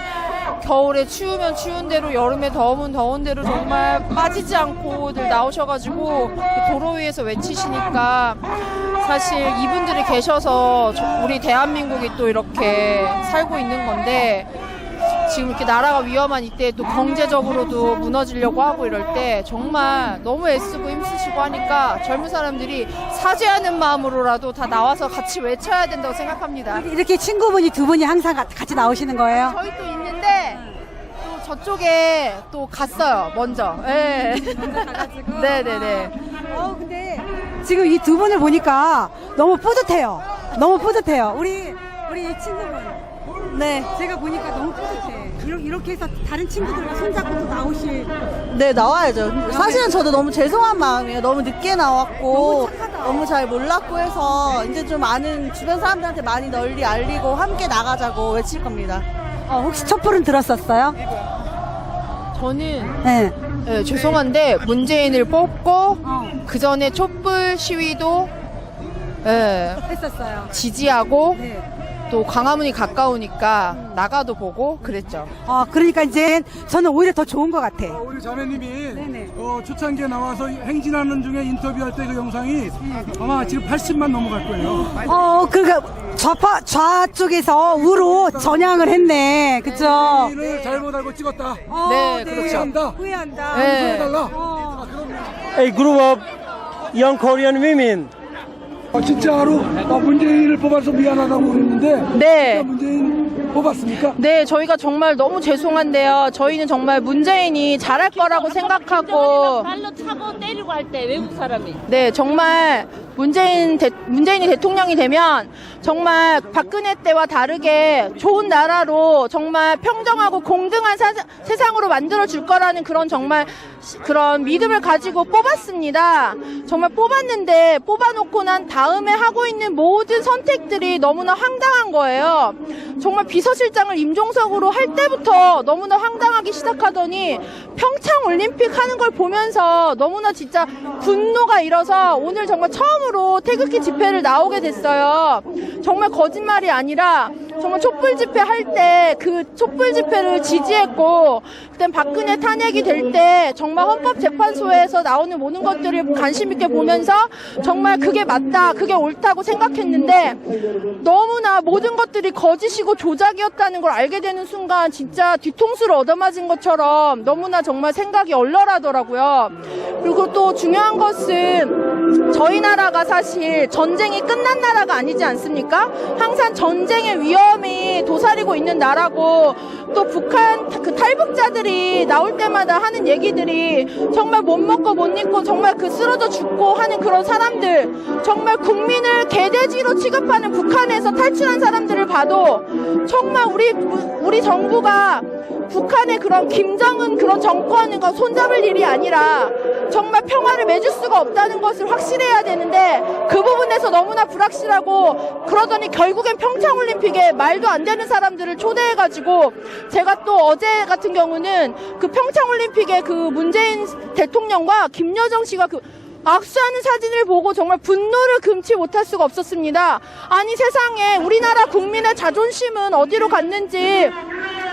겨울에 추우면 추운 대로 여름에 더우면 더운 대로 정말 빠지지 않고들 나오셔가지고 도로 위에서 외치시니까 사실 이분들이 계셔서 우리 대한민국이 또 이렇게 살고 있는 건데 지금 이렇게 나라가 위험한 이때 또 경제적으로도 무너지려고 하고 이럴 때 정말 너무 애쓰고 힘쓰시고 하니까 젊은 사람들이 사죄하는 마음으로라도 다 나와서 같이 외쳐야 된다고 생각합니다. 이렇게 친구분이 두 분이 항상 같이 나오시는 거예요? 저희 또 있는데 또 저쪽에 또 갔어요 먼저. 네. 네네네. 근데 지금 이 두 분을 보니까 너무 뿌듯해요. 너무 뿌듯해요. 우리 이 친구분. 네, 제가 보니까 너무 뿌듯해. 이렇게 해서 다른 친구들과 손잡고 또 나오실. 네, 나와야죠. 사실은 저도 너무 죄송한 마음이에요. 너무 늦게 나왔고 너무 잘 몰랐고 해서 이제 좀 아는 주변 사람들한테 많이 널리 알리고 함께 나가자고 외칠 겁니다. 혹시 촛불은 들었었어요? 저는 네. 네, 죄송한데 문재인을 뽑고 그 전에 촛불 시위도 네, 했었어요. 지지하고 네. 또 광화문이 가까우니까 나가도 보고 그랬죠. 그러니까 이제 저는 오히려 더 좋은 것 같아. 우리 자매님이 네네. 초창기에 나와서 행진하는 중에 인터뷰할 때 그 영상이 아마 지금 80만 넘어갈 거예요. 그러니까 좌쪽에서 우로 전향을 했네. 그쵸? 를 잘못 알고 찍었다. 네, 그렇죠. 후회한다. 후회한다. 네. 후회해달라. A group of young Korean women. 진짜로 문재인을 뽑아서 미안하다고 그랬는데 네. 진짜 문재인 뽑았습니까? 네, 저희가 정말 너무 죄송한데요. 저희는 정말 문재인이 잘할 거라고 생각하고 발로 차고 때리고 할 때 외국 사람이 네, 정말 문재인이 대통령이 되면 정말 박근혜 때와 다르게 좋은 나라로 정말 평정하고 공정한 세상으로 만들어 줄 거라는 그런 믿음을 가지고 뽑았습니다. 정말 뽑았는데 뽑아놓고 난 다음에 하고 있는 모든 선택들이 너무나 황당한 거예요. 정말 비서실장을 임종석으로 할 때부터 너무나 황당하기 시작하더니 평창 올림픽 하는 걸 보면서 너무나 진짜 분노가 일어서 오늘 정말 처음으로 태극기 집회를 나오게 됐어요. 정말 거짓말이 아니라 정말 촛불 집회 할 때 그 촛불 집회를 지지했고 그다음 박근혜 탄핵이 될 때 정말 헌법재판소에서 나오는 모든 것들을 관심 있게 보면서 정말 그게 맞다, 그게 옳다고 생각했는데 너무나 모든 것들이 거짓이고 조작이었다는 걸 알게 되는 순간 진짜 뒤통수를 얻어맞은 것처럼 너무나 정말 생각이 얼얼하더라고요. 그리고 또 중요한 것은 저희 나라가 사실 전쟁이 끝난 나라가 아니지 않습니까? 항상 전쟁의 위험이 도사리고 있는 나라고 또 북한 그 탈북자들이 나올 때마다 하는 얘기들이 정말 못 먹고 못 입고 정말 그 쓰러져 죽고 하는 그런 사람들, 정말 국민을 개돼지로 취급하는 북한에서 탈출한 사람들을 봐도 정말 우리 정부가 북한의 그런 김정은 그런 정권과 손잡을 일이 아니라 정말 평화를 맺을 수가 없다는 것을 확실해야 되는데 그 부분에서 너무나 불확실하고 그러더니 결국엔 평창올림픽에 말도 안 되는 사람들을 초대해가지고 제가 또 어제 같은 경우는 그 평창올림픽에 그 문재인 대통령과 김여정 씨가 그 악수하는 사진을 보고 정말 분노를 금치 못할 수가 없었습니다. 아니 세상에 우리나라 국민의 자존심은 어디로 갔는지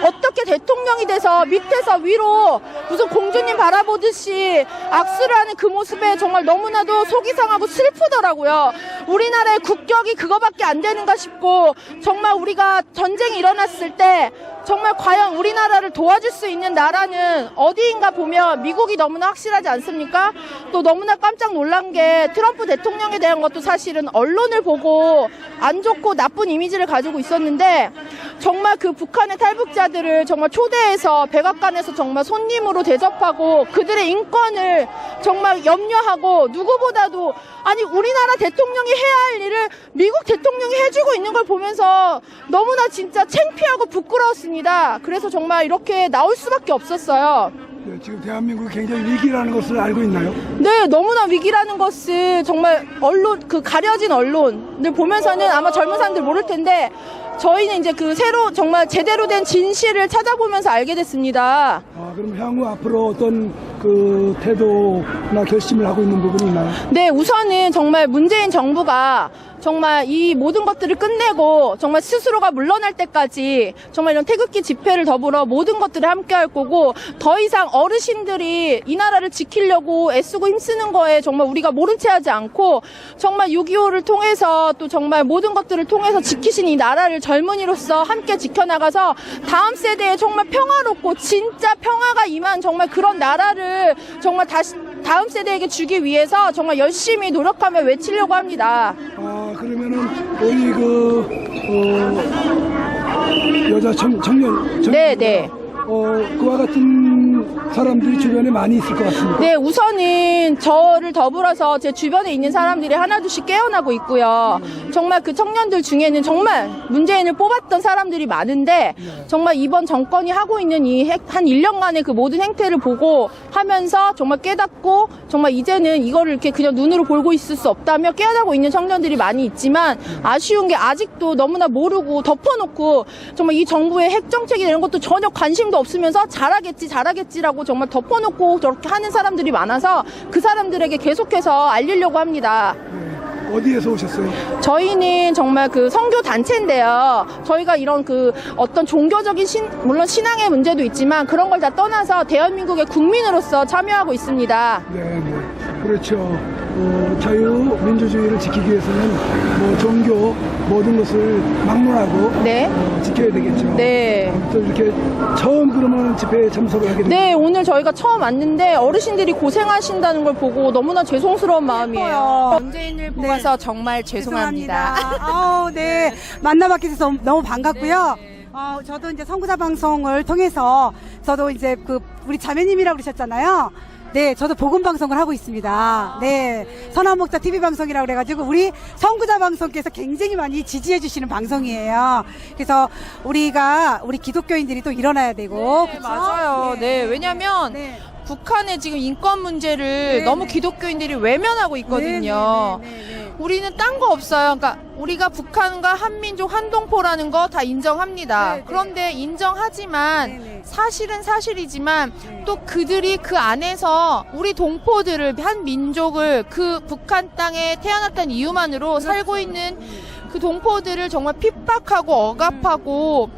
어떻게 대통령이 돼서 밑에서 위로 무슨 공주님 바라보듯이 악수를 하는 그 모습에 정말 너무나도 속이 상하고 슬프더라고요. 우리나라의 국격이 그거밖에 안 되는가 싶고 정말 우리가 전쟁이 일어났을 때 정말 과연 우리나라를 도와줄 수 있는 나라는 어디인가 보면 미국이 너무나 확실하지 않습니까? 또 너무나 깜짝 놀란 게 트럼프 대통령에 대한 것도 사실은 언론을 보고 안 좋고 나쁜 이미지를 가지고 있었는데 정말 그 북한의 탈북자들을 정말 초대해서 백악관에서 정말 손님으로 대접하고 그들의 인권을 정말 염려하고 누구보다도 아니 우리나라 대통령이 해야 할 일을 미국 대통령이 해주고 있는 걸 보면서 너무나 진짜 창피하고 부끄러웠습니다. 그래서 정말 이렇게 나올 수밖에 없었어요. 네, 지금 대한민국이 굉장히 위기라는 것을 알고 있나요? 네, 너무나 위기라는 것을 정말 언론, 그 가려진 언론을 보면서는 아마 젊은 사람들 모를 텐데 저희는 이제 그 새로 정말 제대로 된 진실을 찾아보면서 알게 됐습니다. 그럼 향후 앞으로 어떤 그 태도나 결심을 하고 있는 부분이 있나요? 네, 우선은 정말 문재인 정부가 정말 이 모든 것들을 끝내고 정말 스스로가 물러날 때까지 정말 이런 태극기 집회를 더불어 모든 것들을 함께 할 거고 더 이상 어르신들이 이 나라를 지키려고 애쓰고 힘쓰는 거에 정말 우리가 모른 채 하지 않고 정말 6.25를 통해서 또 정말 모든 것들을 통해서 지키신 이 나라를 젊은이로서 함께 지켜나가서 다음 세대에 정말 평화롭고 진짜 평화가 임한 정말 그런 나라를 정말 다시 다음 세대에게 주기 위해서 정말 열심히 노력하며 외치려고 합니다. 그러면은 우리 여자 청년 네. 그와 같은 사람들이 주변에 많이 있을 것 같습니다. 네, 우선은 저를 더불어서 제 주변에 있는 사람들이 하나둘씩 깨어나고 있고요. 정말 그 청년들 중에는 정말 문재인을 뽑았던 사람들이 많은데 정말 이번 정권이 하고 있는 이 한 1년간의 그 모든 행태를 보고 하면서 정말 깨닫고 정말 이제는 이거를 이렇게 그냥 눈으로 보고 있을 수 없다며 깨어나고 있는 청년들이 많이 있지만 아쉬운 게 아직도 너무나 모르고 덮어놓고 정말 이 정부의 핵정책이 이런 것도 전혀 관심도 없으면서 잘하겠지라고 정말 덮어놓고 저렇게 하는 사람들이 많아서 그 사람들에게 계속해서 알리려고 합니다. 어디에서 오셨어요? 저희는 정말 그 선교 단체인데요. 저희가 이런 그 어떤 종교적인 물론 신앙의 문제도 있지만 그런 걸 다 떠나서 대한민국의 국민으로서 참여하고 있습니다. 네. 그렇죠. 자유민주주의를 지키기 위해서는 뭐 종교 모든 것을 막론하고 네. 지켜야 되겠죠. 네. 또 이렇게 처음 그러면 집회에 참석을 하게 됩니다. 네, 오늘 저희가 처음 왔는데 어르신들이 고생하신다는 걸 보고 너무나 죄송스러운 마음이에요. 문재인을 뽑아서 정말 죄송합니다. 네. 만나뵙게 돼서 너무 반갑고요. 저도 이제 선구자 방송을 통해서 저도 이제 우리 자매님이라고 그러셨잖아요. 네, 저도 복음 방송을 하고 있습니다. 네, 선한목자 TV 방송이라고 그래가지고 우리 선구자 방송께서 굉장히 많이 지지해 주시는 방송이에요. 그래서 우리 기독교인들이 또 일어나야 되고. 네, 그쵸? 맞아요. 네, 왜냐면 북한의 지금 인권 문제를 너무 기독교인들이 외면하고 있거든요. 우리는 딴 거 없어요. 그러니까 우리가 북한과 한민족 한동포라는 거 다 인정합니다. 그런데 인정하지만 사실은 사실이지만 또 그들이 그 안에서 우리 동포들을 한 민족을 그 북한 땅에 태어났다는 이유만으로 살고 있는 그 동포들을 정말 핍박하고 억압하고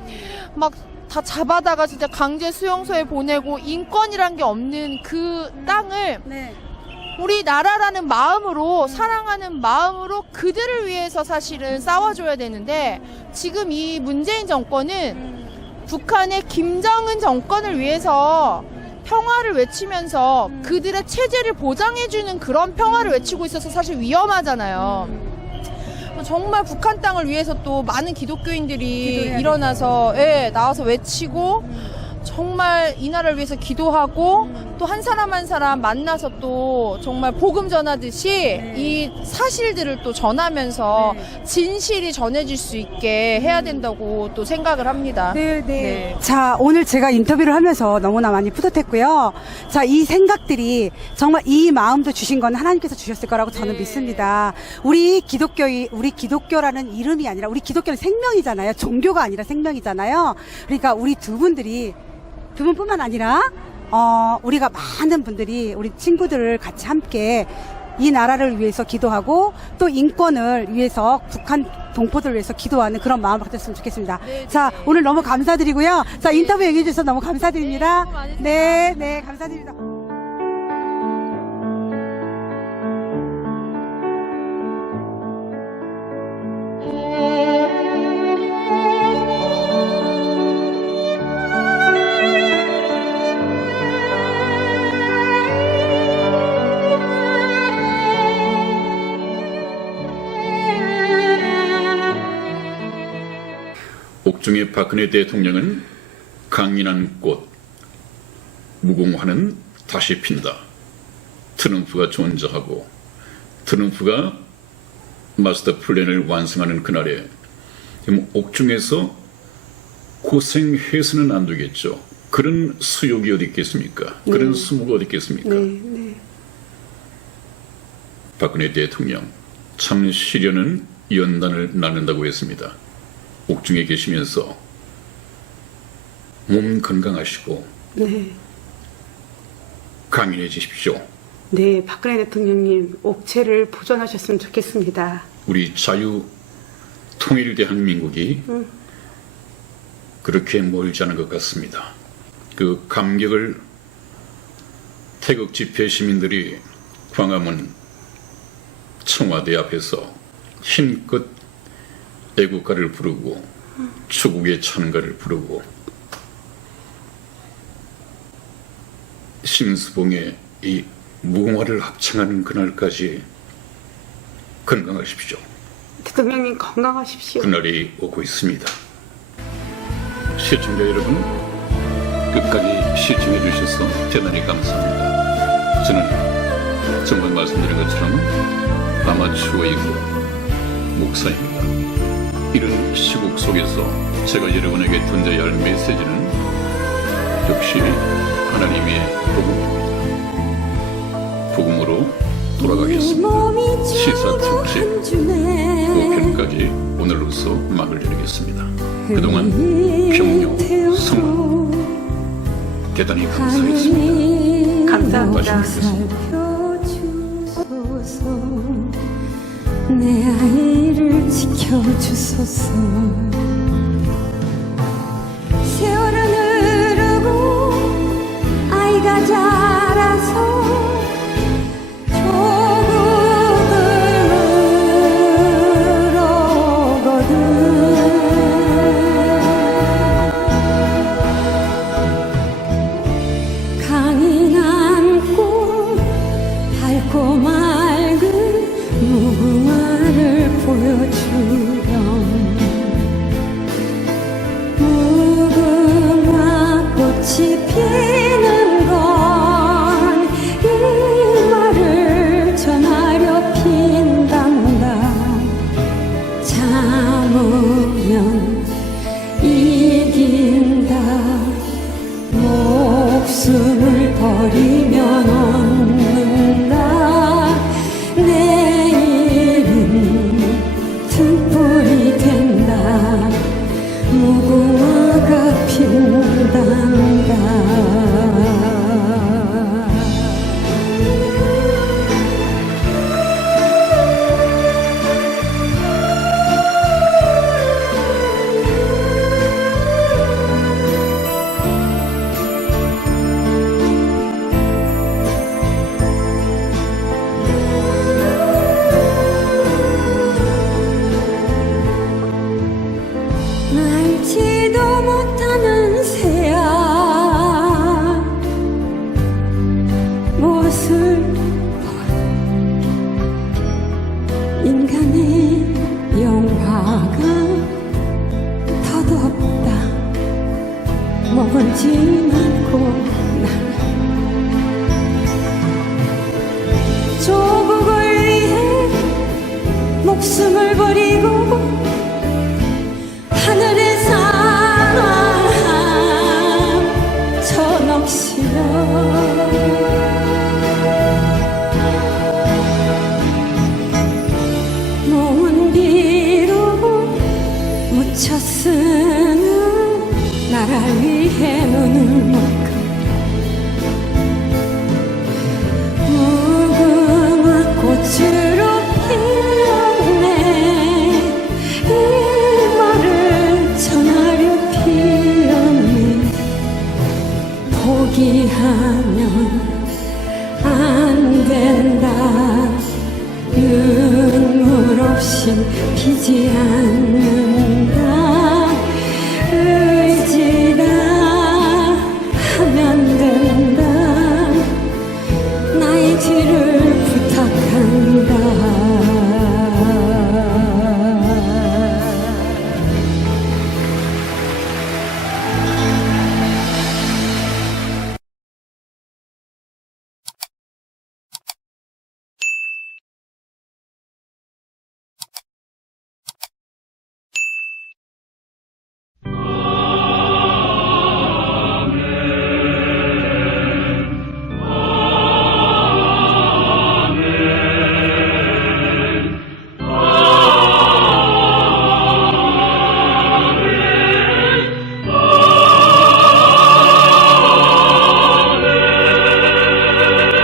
막 다 잡아다가 진짜 강제 수용소에 보내고 인권이란 게 없는 그 땅을 우리나라라는 마음으로 사랑하는 마음으로 그들을 위해서 사실은 싸워줘야 되는데 지금 이 문재인 정권은 북한의 김정은 정권을 위해서 평화를 외치면서 그들의 체제를 보장해주는 그런 평화를 외치고 있어서 사실 위험하잖아요. 정말 북한 땅을 위해서 또 많은 기독교인들이 일어나서 나와서 외치고 정말 이 나라를 위해서 기도하고 또 한 사람 한 사람 만나서 또 정말 복음 전하듯이 이 사실들을 또 전하면서 진실이 전해질 수 있게 해야 된다고 또 생각을 합니다. 네. 자, 오늘 제가 인터뷰를 하면서 너무나 많이 뿌듯했고요. 자, 이 생각들이 정말 이 마음도 주신 건 하나님께서 주셨을 거라고 저는 믿습니다. 우리 기독교라는 이름이 아니라 우리 기독교는 생명이잖아요. 종교가 아니라 생명이잖아요. 그러니까 우리 두 분뿐만 아니라 우리가 많은 분들이 우리 친구들을 같이 함께 이 나라를 위해서 기도하고 또 인권을 위해서 북한 동포들을 위해서 기도하는 그런 마음을 가졌으면 좋겠습니다. 자, 오늘 너무 감사드리고요. 자, 인터뷰 얘기해 주셔서 너무 감사드립니다. 네, 감사드립니다. 옥중의 박근혜 대통령은 강인한 꽃, 무공화는 다시 핀다. 트럼프가 존재하고 트럼프가 마스터 플랜을 완성하는 그날에 옥중에서 고생해서는 안 되겠죠. 그런 수욕이 어디 있겠습니까? 그런 수모가 어디 있겠습니까? 박근혜 대통령 참 시련은 연단을 낳는다고 했습니다. 옥중에 계시면서 몸 건강하시고 강인해지십시오. 네, 박근혜 대통령님 옥체를 보존하셨으면 좋겠습니다. 우리 자유 통일 대한민국이 그렇게 멀지 않은 것 같습니다. 그 감격을 태극 집회 시민들이 광화문 청와대 앞에서 힘껏 애국가를 부르고 추국의 찬가를 부르고 심수봉의 이 무궁화를 합창하는 그날까지 건강하십시오. 대통령님 건강하십시오. 그날이 오고 있습니다. 시청자 여러분, 끝까지 시청해 주셔서 대단히 감사합니다. 저는 정말 말씀드린 것처럼 아마추어이고 목사입니다. 이런 시국 속에서 제가 여러분에게 던져야 할 메시지는 역시 하나님의 복음입니다. 복음으로 돌아가겠습니다. 시사 특집 5편까지 오늘로서 막을 내리겠습니다. 그동안 평요, 성원 대단히 감사했습니다. 감사합니다. 내 아이를 지켜주소서. 세월은 흐르고 아이가 자라서 조국을 오거든. 강인한 꽃 밝고 맑은 무궁화를 보여주렴. 무궁화 꽃이 피는 건 이 말을 전하려 핀단다. 참으면 이긴다. 목숨을 버리면 얻는다. 내일은 등불이 된다. 무궁화가 핀단다. 날지도 못하는 새야 무엇을 인간의 영화가 더덥다. 먹을지 않고 나는 조국을 위해 목숨을 버리고 하늘의 사랑 저 넋이여.